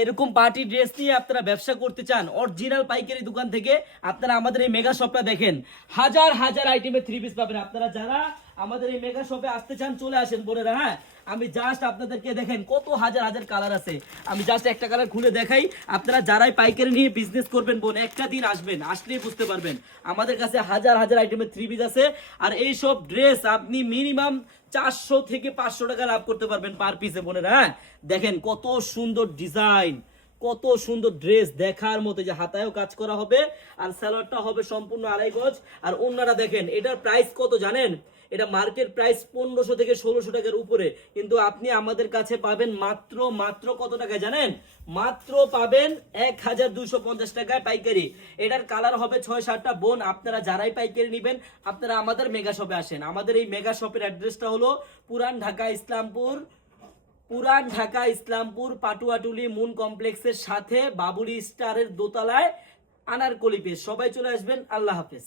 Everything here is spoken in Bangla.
এরকম পার্টি ড্রেস নিয়ে আপনারা ব্যবসা করতে চান, অরিজিনাল পাইকারি দোকান থেকে আপনারা আমাদের এই মেগা শপটা দেখেন, হাজার হাজার আইটেমের থ্রি পিস পাবেন। আপনারা যারা আমাদের এই মেগা শপে আসতে চান চলে আসেন বোনেরা। হ্যাঁ, আমি জাস্ট আপনাদেরকে দেখেন কত হাজার হাজার কালার আছে, আমি জাস্ট একটা কালার খুলে দেখাই। আপনারা যারাই পাইকারি নিয়ে বিজনেস করবেন বোন, একটা দিন আসবেন, আসলেই বুঝতে পারবেন আমাদের কাছে হাজার হাজার আইটেমের থ্রি পিস আছে। আর এই সব ড্রেস আপনি মিনিমাম 400 থেকে 500 টাকা লাভ করতে পারবেন পার পিসে বোনেরা। হ্যাঁ, দেখেন কত সুন্দর ডিজাইন, কত সুন্দর ড্রেস, দেখার মতো। যে হাতায়ও কাজ করা হবে, আর সালোয়ারটা হবে সম্পূর্ণ আড়াই গজ। আর অন্যরা দেখেন এটার প্রাইস কত জানেন? এটা মার্কেট প্রাইস 1500 থেকে 1600 টাকার উপরে, কিন্তু আপনি আমাদের কাছে পাবেন মাত্র মাত্র কত টাকায় জানেন? মাত্র পাবেন 1250 টাকায় পাইকারি। এটার কালার হবে 6-7টা বোন। আপনারা যারাই পাইকারি নেবেন আপনারা আমাদের মেগা শপে আসেন। আমাদের এই মেগা শপের অ্যাড্রেসটা হলো পুরান ঢাকা ইসলামপুর পাটুয়াটুলি মুন কমপ্লেক্সের সাথে বাবুরি স্টারের দোতলায়, আনারকলি পেজ। সবাই চলে আসবেন। আল্লাহ হাফেজ।